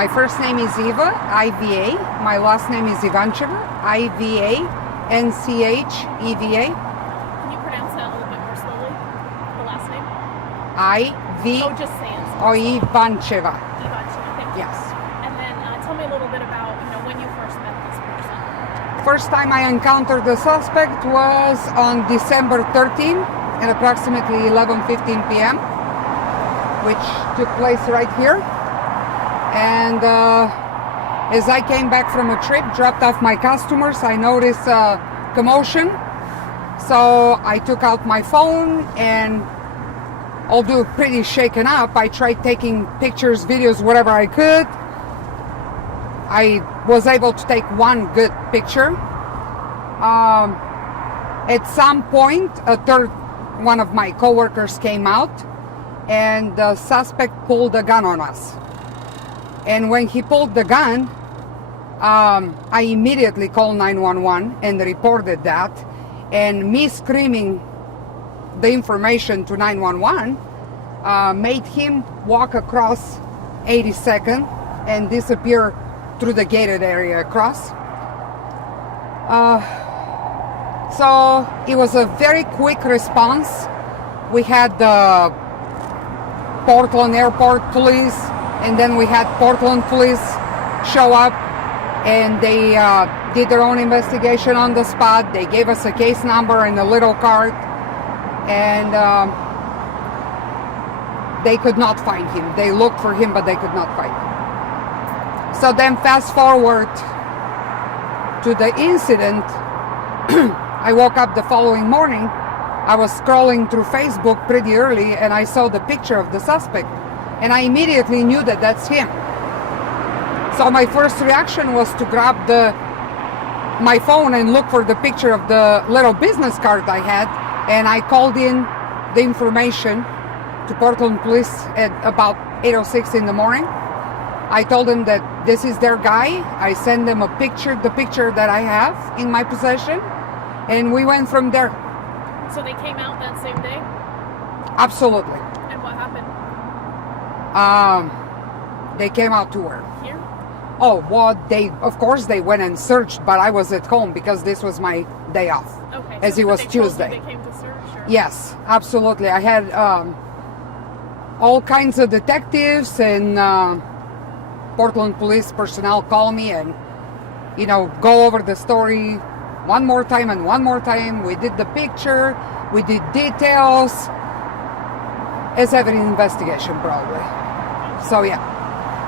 My first name is Iva, I-V-A. My last name is Ivancheva, I-V-A-N-C-H-E-V-A. Can you pronounce that a little bit more slowly? The last name? I-V... Oh, just say it. Oh, Ivancheva. Ivancheva, thank you. Yes. And then tell me a little bit about, when you first met this person. First time I encountered the suspect was on December 13 at approximately 11:15 p.m., which took place right here. And as I came back from a trip, dropped off my customers, I noticed a commotion. So I took out my phone, and although pretty shaken up, I tried taking pictures, videos, whatever I could. I was able to take one good picture. At some point, a third one of my coworkers came out, and the suspect pulled a gun on us. And when he pulled the gun, I immediately called 911 and reported that. And me screaming the information to 911 made him walk across 82nd and disappear through the gated area across. So it was a very quick response. We had the Portland Airport police, and then we had Portland police show up, and they did their own investigation on the spot. They gave us a case number and a little card, and they could not find him. They looked for him, but they could not find him. So then fast forward to the incident. I woke up the following morning. I was scrolling through Facebook pretty early, and I saw the picture of the suspect, and I immediately knew that that's him. So my first reaction was to grab my phone and look for the picture of the little business card I had, and I called in the information to Portland Police at about 8:06 in the morning. I told them that this is their guy. I sent them the picture that I have in my possession, and we went from there. So they came out that same day? Absolutely. And what happened? They came out to where? Here? Oh, well, of course they went and searched, but I was at home because this was my day off. Okay. As it was Tuesday. They came to search? Or? Yes, absolutely. I had all kinds of detectives and Portland police personnel call me and, go over the story one more time and one more time. We did the picture, we did details, as every investigation probably. So yeah.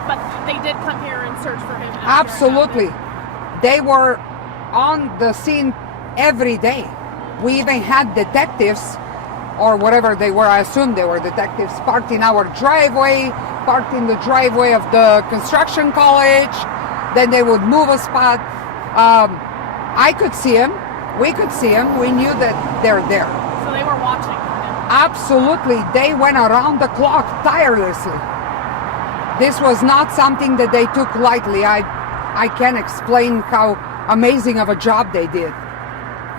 But they did come here and search for him. Absolutely. They were on the scene every day. We even had detectives, or whatever they were, I assume they were detectives, parked in our driveway, parked in the driveway of the construction college. Then they would move a spot. I could see him. We could see him. We knew that they're there. So they were watching him? Absolutely. They went around the clock tirelessly. This was not something that they took lightly. I can't explain how amazing of a job they did.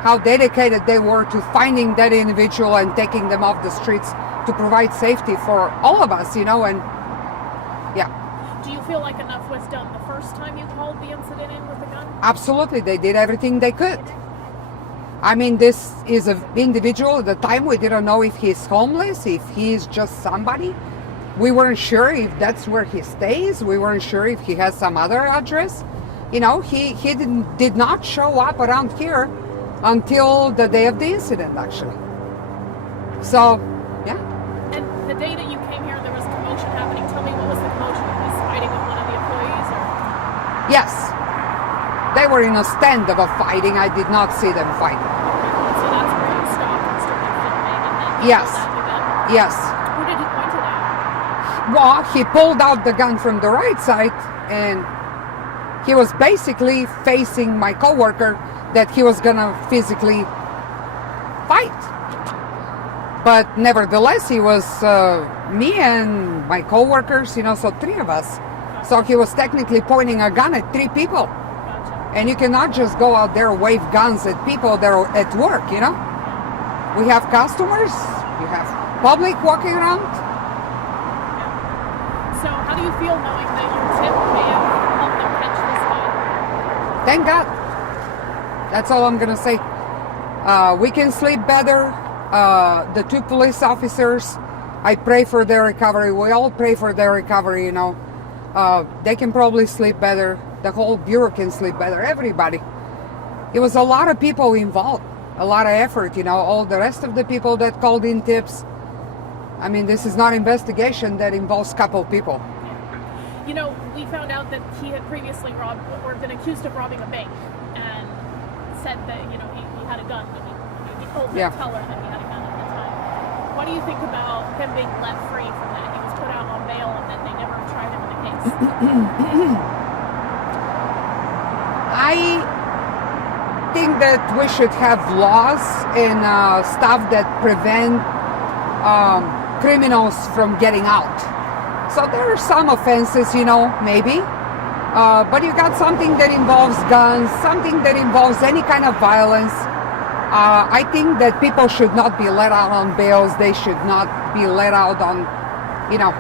How dedicated they were to finding that individual and taking them off the streets to provide safety for all of us, and yeah. Do you feel like enough was done the first time you called the incident in with the gun? Absolutely. They did everything they could. I mean, this is an individual. At the time, we didn't know if he's homeless, if he's just somebody. We weren't sure if that's where he stays. We weren't sure if he has some other address. He did not show up around here until the day of the incident, actually. So, yeah. And the day that you came here, there was commotion happening. Tell me, what was the commotion? Was he fighting with one of the employees? Or? Yes. They were in a stand of a fighting. I did not see them fighting. Okay. So that's where you stopped and started filming, and then he Yes. pulled out the gun? Yes. Who did he point it at? Well, he pulled out the gun from the right side, and he was basically facing my coworker that he was gonna physically fight. But nevertheless, he was me and my coworkers, so three of us. So he was technically pointing a gun at three people. Gotcha. And you cannot just go out there wave guns at people that are at work, We have customers, you have public walking around. So how do you feel knowing that your tip may Thank God. That's all I'm gonna say. We can sleep better. The 2 police officers, I pray for their recovery. We all pray for their recovery, you know. They can probably sleep better. The whole bureau can sleep better. Everybody. It was a lot of people involved. A lot of effort, you know. All the rest of the people that called in tips. I mean, this is not investigation that involves a couple people. You know, we found out that he had previously robbed or been accused of robbing a bank, and said that, you know, he had a gun when he told the teller that he had a gun at the time. What do you think about him being let free from that? He was put out on bail, and then they never tried him in the case. I think that we should have laws and stuff that prevent criminals from getting out. So there are some offenses, you know, maybe. But you got something that involves guns, something that involves any kind of violence. I think that people should not be let out on bails. They should not be let out on, you know,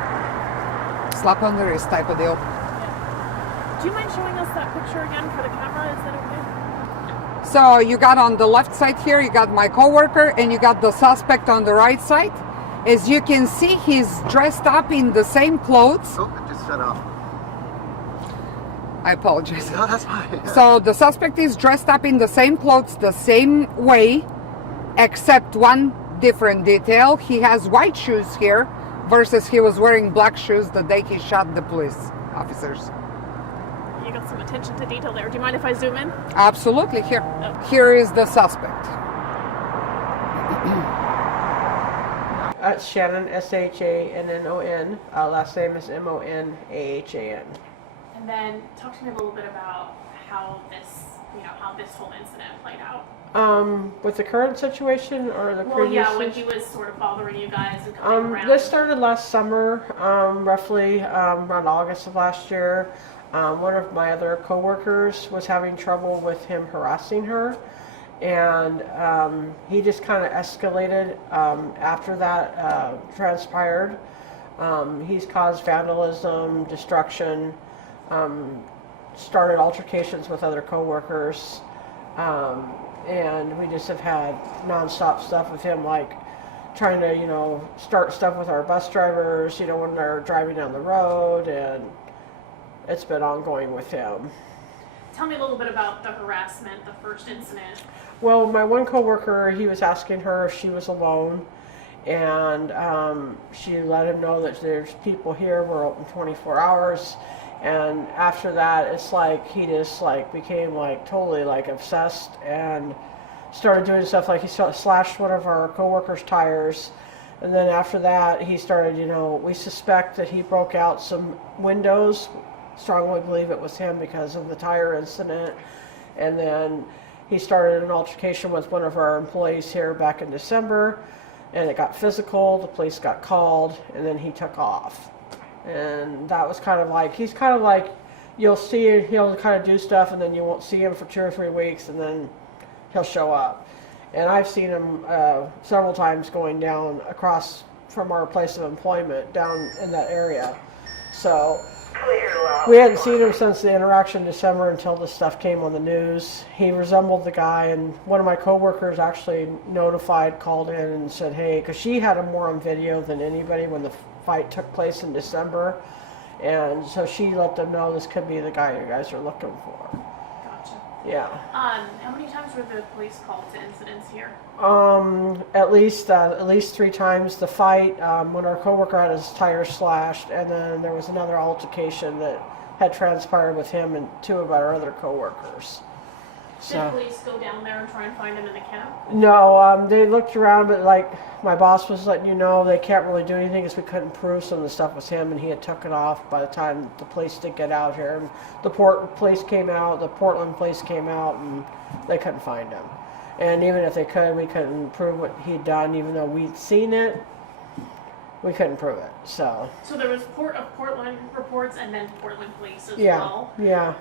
slap on the wrist type of deal. Yeah. Do you mind showing us that picture again for the camera? Is that okay? So you got on the left side here, you got my coworker, and you got the suspect on the right side. As you can see, he's dressed up in the same clothes. Oh, it just shut off. I apologize. No, that's fine. So the suspect is dressed up in the same clothes, the same way, except one different detail. He has white shoes here versus he was wearing black shoes the day he shot the police officers. You got some attention to detail there. Do you mind if I zoom in? Absolutely. Here. Oh. Here is the suspect. Shannon, Shannon. Last name is Monahan. And then talk to me a little bit about how this whole incident played out. With the current situation or the Well, previous? yeah, when he was sort of bothering you guys and coming around. This started last summer, roughly around August of last year. One of my other coworkers was having trouble with him harassing her, and he just kind of escalated after that transpired. He's caused vandalism, destruction, started altercations with other coworkers, and we just have had nonstop stuff with him, like trying to, you know, start stuff with our bus drivers, you know, when they're driving down the road, and it's been ongoing with him. Tell me a little bit about the harassment, the first incident. Well, my one coworker, he was asking her if she was alone, and she let him know that there's people here, we're open 24 hours. And after that, it's like he just like became like totally like obsessed and started doing stuff like he slashed one of our coworkers' tires. And then after that, he started, you know, we suspect that he broke out some windows. Strongly believe it was him because of the tire incident. And then he started an altercation with one of our employees here back in December, and it got physical. The police got called, and then he took off. And that was kind of like, he's kind of like, you'll see, he'll kind of do stuff, and then you won't see him for 2 or 3 weeks, and then he'll show up. And I've seen him several times going down across from our place of employment down in that area. So we hadn't seen him since the interaction in December until this stuff came on the news. He resembled the guy, and one of my coworkers actually called in and said, hey, because she had him more on video than anybody when the fight took place in December. And so she let them know this could be the guy you guys are looking for. Gotcha. Yeah. How many times were the police called to incidents here? At least 3 times. The fight, when our coworker had his tire slashed, and then there was another altercation that had transpired with him and 2 of our other coworkers. Did police go down there and try and find him in the camp? No, they looked around, but like my boss was letting you know, they can't really do anything because we couldn't prove some of the stuff was him, and he had took it off by the time the police did get out here. And the police came out, the Portland police came out, and they couldn't find him. And even if they could, we couldn't prove what he'd done, even though we'd seen it. We couldn't prove it, so. So there was Portland reports and then Portland police as Yeah, well. yeah.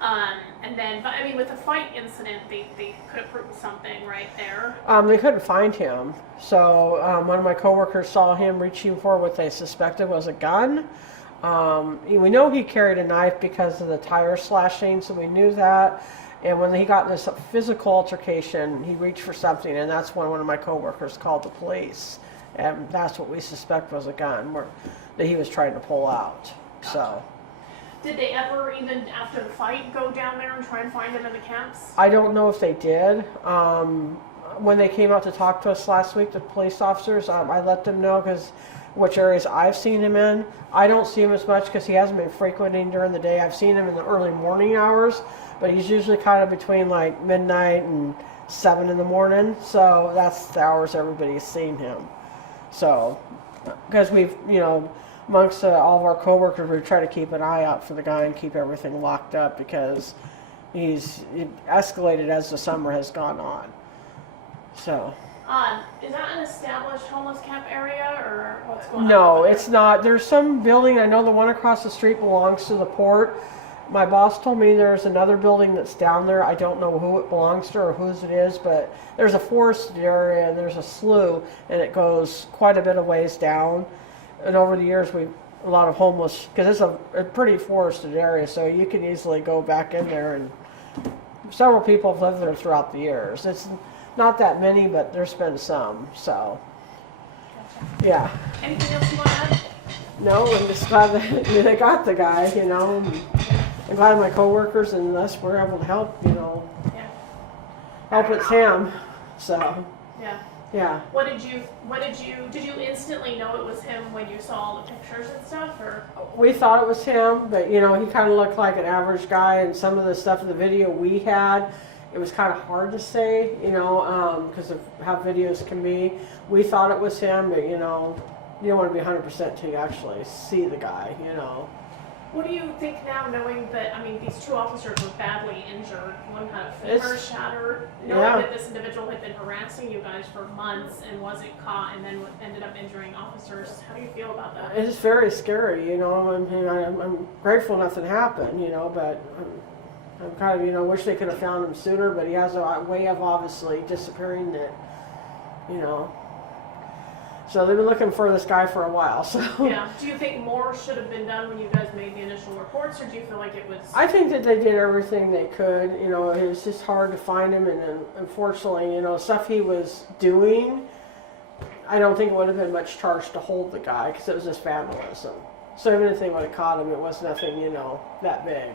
And then, but I mean, with the fight incident, they could have proved something right there. They couldn't find him. So one of my coworkers saw him reaching for what they suspected was a gun. We know he carried a knife because of the tire slashing, so we knew that. And when he got in this physical altercation, he reached for something, and that's when one of my coworkers called the police. And that's what we suspect was a gun that he was trying to pull out. Gotcha. So. Did they ever, even after the fight, go down there and try and find him in the camps? I don't know if they did. When they came out to talk to us last week, the police officers, I let them know which areas I've seen him in. I don't see him as much because he hasn't been frequenting during the day. I've seen him in the early morning hours, but he's usually kind of between like midnight and 7 in the morning. So that's the hours everybody's seen him. So, because we've, amongst all of our coworkers, we try to keep an eye out for the guy and keep everything locked up because he's escalated as the summer has gone on. So. Is that an established homeless camp area, or what's going on? No, it's not. There's some building, I know the one across the street belongs to the port. My boss told me there's another building that's down there. I don't know who it belongs to or whose it is, but there's a forested area and there's a slough, and it goes quite a bit of ways down. And over the years, a lot of homeless, because it's a pretty forested area, so you can easily go back in there, and several people have lived there throughout the years. It's not that many, but there's been some, so. Gotcha. Yeah. Anything else you want to add? No, I'm just glad that they got the guy, I'm glad my coworkers and us were able to help, Yeah. help with him, so. Yeah. Yeah. Did you instantly know it was him when you saw all the pictures and stuff, or? We thought it was him, but he kind of looked like an average guy, and some of the stuff in the video we had, it was kind of hard to say, because of how videos can be. We thought it was him, but you don't want to be 100% till you actually see the guy, What do you think now, knowing that, these two officers were badly injured, one had a femur shattered, knowing that this individual had been harassing you guys for months and wasn't caught and then ended up injuring officers? How do you feel about that? It's very scary, I'm grateful nothing happened, but I'm kind of, wish they could have found him sooner, but he has a way of obviously disappearing that, So they've been looking for this guy for a while, so. Yeah. Do you think more should have been done when you guys made the initial reports, or do you feel like it was? I think that they did everything they could. It was just hard to find him, and then unfortunately, stuff he was doing, I don't think it would have been much charge to hold the guy because it was just vandalism. So even if they would have caught him, it was nothing, that big,